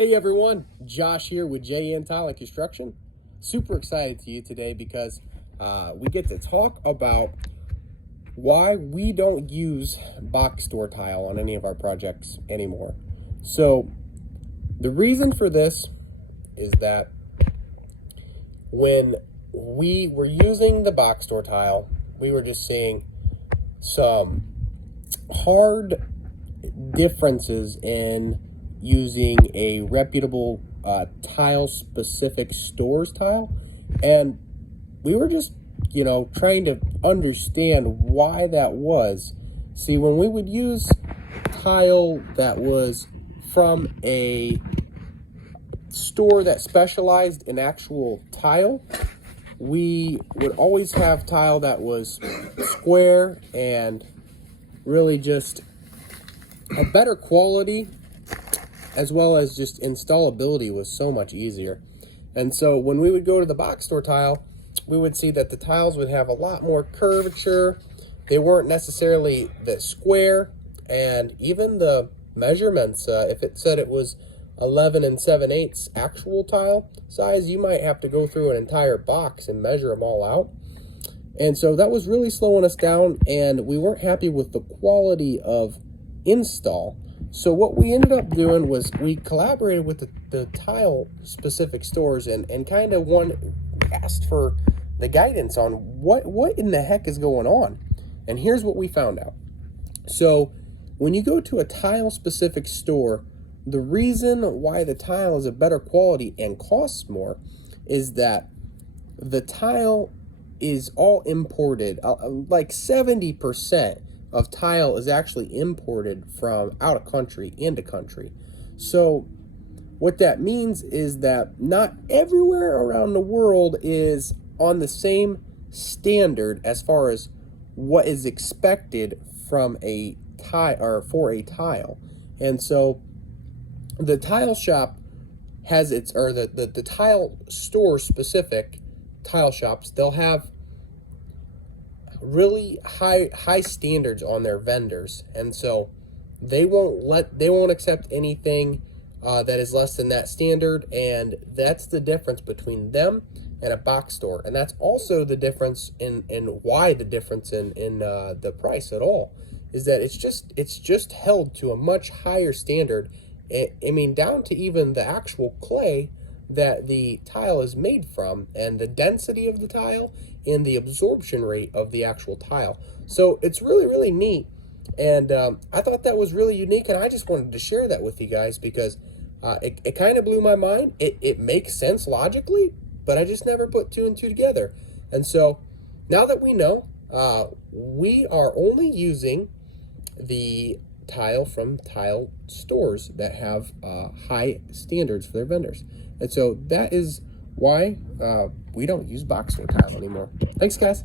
Hey everyone, Josh here with JN Tile and Construction. Super excited to you today because we get to talk about why we don't use box store tile on any of our projects anymore. So the reason for this is that when we were using the box store tile, we were just seeing some hard differences in using a reputable tile specific stores tile, and we were just trying to understand why that was. See, when we would use tile that was from a store that specialized in actual tile, we would always have tile that was square and really just a better quality, as well as just installability was so much easier. And so when we would go to the box store tile, we would see that the tiles would have a lot more curvature. They weren't necessarily the square, and even the measurements, if it said it was 11 7/8 actual tile size, you might have to go through an entire box and measure them all out. And so that was really slowing us down, and we weren't happy with the quality of install. So what we ended up doing was we collaborated with the tile specific stores and kind of asked for the guidance on what in the heck is going on. And here's what we found out. So when you go to a tile specific store, the reason why the tile is a better quality and costs more is that the tile is all imported. Like 70% of tile is actually imported from out of country into country. So what that means is that not everywhere around the world is on the same standard as far as what is expected from a tile or for a tile. And so the tile shop has its, or the tile store specific tile shops, they'll have really high standards on their vendors, and so they won't accept anything that is less than that standard. And that's the difference between them and a box store, and that's also the difference in why the difference in the price at all is that it's just held to a much higher standard. I mean, down to even the actual clay that the tile is made from, and the density of the tile and the absorption rate of the actual tile. So it's really, really neat. And I thought that was really unique, and I just wanted to share that with you guys because it kind of blew my mind. It makes sense logically, but I just never put two and two together. And so now that we know, we are only using the tile from tile stores that have high standards for their vendors. And so that is why we don't use box store tile anymore. Thanks, guys.